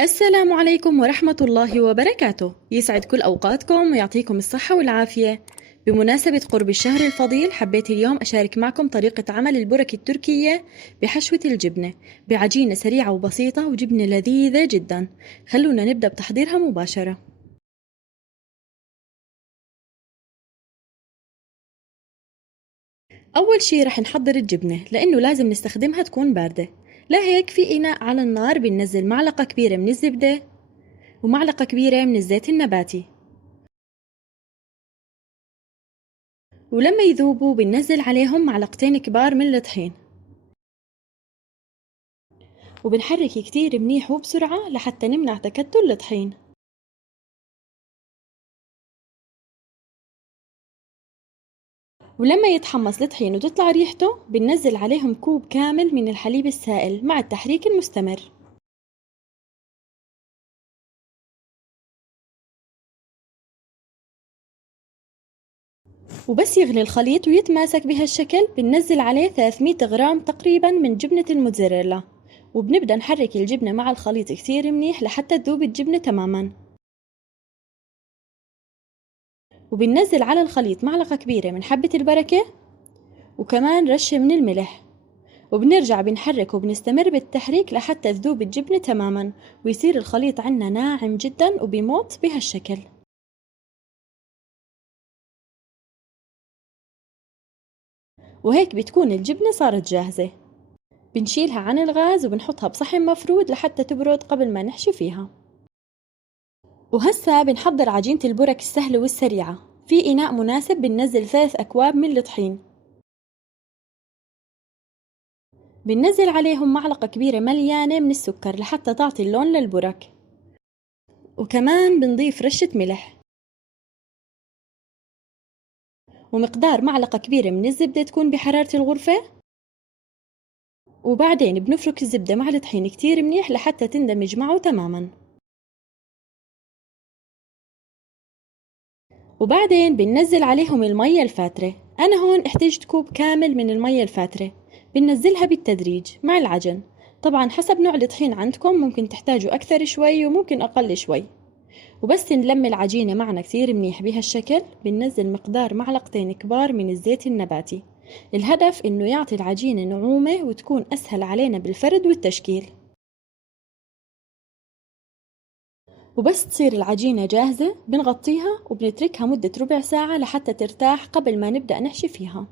السلام عليكم ورحمة الله وبركاته. يسعد كل أوقاتكم ويعطيكم الصحة والعافية. بمناسبة قرب الشهر الفضيل حبيت اليوم أشارك معكم طريقة عمل البرك التركية بحشوة الجبنة بعجينة سريعة وبسيطة وجبنة لذيذة جدا. خلونا نبدأ بتحضيرها مباشرة. أول شي رح نحضر الجبنة لأنه لازم نستخدمها تكون باردة. لهيك في إناء على النار بننزل معلقة كبيرة من الزبدة ومعلقة كبيرة من الزيت النباتي، ولما يذوبوا بننزل عليهم معلقتين كبار من الطحين، وبنحرك كتير منيح وبسرعة لحتى نمنع تكتل الطحين. ولما يتحمص الطحين وتطلع ريحته بننزل عليهم كوب كامل من الحليب السائل مع التحريك المستمر. وبس يغلي الخليط ويتماسك بهالشكل بننزل عليه 300 غرام تقريبا من جبنة الموتزاريلا، وبنبدأ نحرك الجبنة مع الخليط كتير منيح لحتى تذوب الجبنة تماما. وبننزل على الخليط معلقة كبيرة من حبة البركة وكمان رشة من الملح، وبنرجع بنحرك وبنستمر بالتحريك لحتى تذوب الجبنة تماما ويصير الخليط عنا ناعم جدا وبيموط بهالشكل. وهيك بتكون الجبنة صارت جاهزة. بنشيلها عن الغاز وبنحطها بصحن مفرود لحتى تبرد قبل ما نحشي فيها. وهسا بنحضر عجينة البرك السهلة والسريعة. في إناء مناسب بننزل 3 أكواب من الطحين، بننزل عليهم معلقة كبيرة مليانة من السكر لحتى تعطي اللون للبرك، وكمان بنضيف رشة ملح ومقدار معلقة كبيرة من الزبدة تكون بحرارة الغرفة. وبعدين بنفرك الزبدة مع الطحين كتير منيح لحتى تندمج معه تماما. وبعدين بننزل عليهم المية الفاترة. أنا هون احتجت كوب كامل من المية الفاترة. بننزلها بالتدريج مع العجن، طبعا حسب نوع الطحين عندكم ممكن تحتاجوا أكثر شوي وممكن أقل شوي. وبس نلم العجينة معنا كثير منيح بهالشكل بننزل مقدار معلقتين كبار من الزيت النباتي. الهدف إنه يعطي العجينة نعومة وتكون أسهل علينا بالفرد والتشكيل. وبس تصير العجينة جاهزة بنغطيها وبنتركها مدة ربع ساعة لحتى ترتاح قبل ما نبدأ نحشي فيها.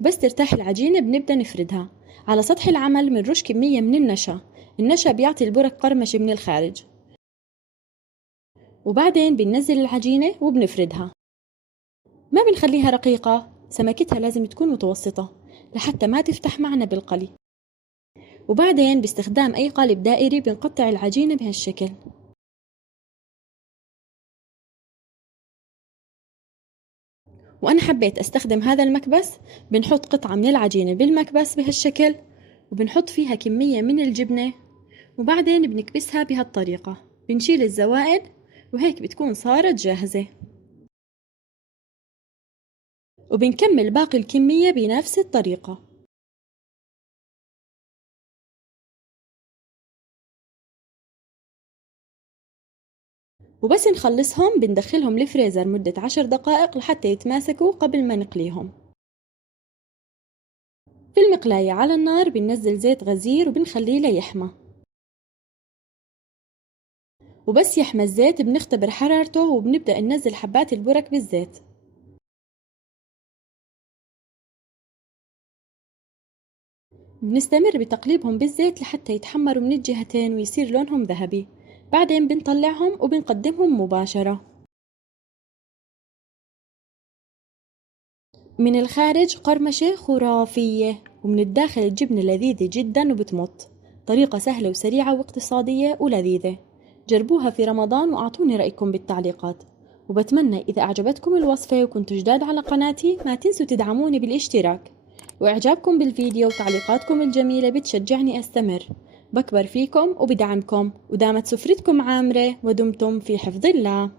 بس ترتاح العجينة بنبدأ نفردها. على سطح العمل بنرش كمية من النشا. النشا بيعطي البرك قرمشة من الخارج. وبعدين بننزل العجينة وبنفردها، ما بنخليها رقيقة، سمكتها لازم تكون متوسطة لحتى ما تفتح معنا بالقلي. وبعدين باستخدام أي قالب دائري بنقطع العجينة بهالشكل. وأنا حبيت أستخدم هذا المكبس. بنحط قطعة من العجينة بالمكبس بهالشكل وبنحط فيها كمية من الجبنة، وبعدين بنكبسها بهالطريقة. بنشيل الزوائد وهيك بتكون صارت جاهزة. وبنكمل باقي الكمية بنفس الطريقة. وبس نخلصهم بندخلهم الفريزر مدة 10 دقائق لحتى يتماسكوا قبل ما نقليهم. في المقلاية على النار بننزل زيت غزير وبنخليه ليحمى. وبس يحمى الزيت بنختبر حرارته وبنبدأ ننزل حبات البرك بالزيت. بنستمر بتقليبهم بالزيت لحتى يتحمروا من الجهتين ويصير لونهم ذهبي. بعدين بنطلعهم وبنقدمهم مباشرة. من الخارج قرمشة خرافية ومن الداخل الجبنة لذيذة جدا وبتمط. طريقة سهلة وسريعة واقتصادية ولذيذة. جربوها في رمضان وأعطوني رأيكم بالتعليقات. وبتمنى إذا أعجبتكم الوصفة وكنتوا جداد على قناتي ما تنسوا تدعموني بالاشتراك. وإعجابكم بالفيديو وتعليقاتكم الجميلة بتشجعني أستمر. بكبر فيكم وبدعمكم ودامت سفرتكم عامرة ودمتم في حفظ الله.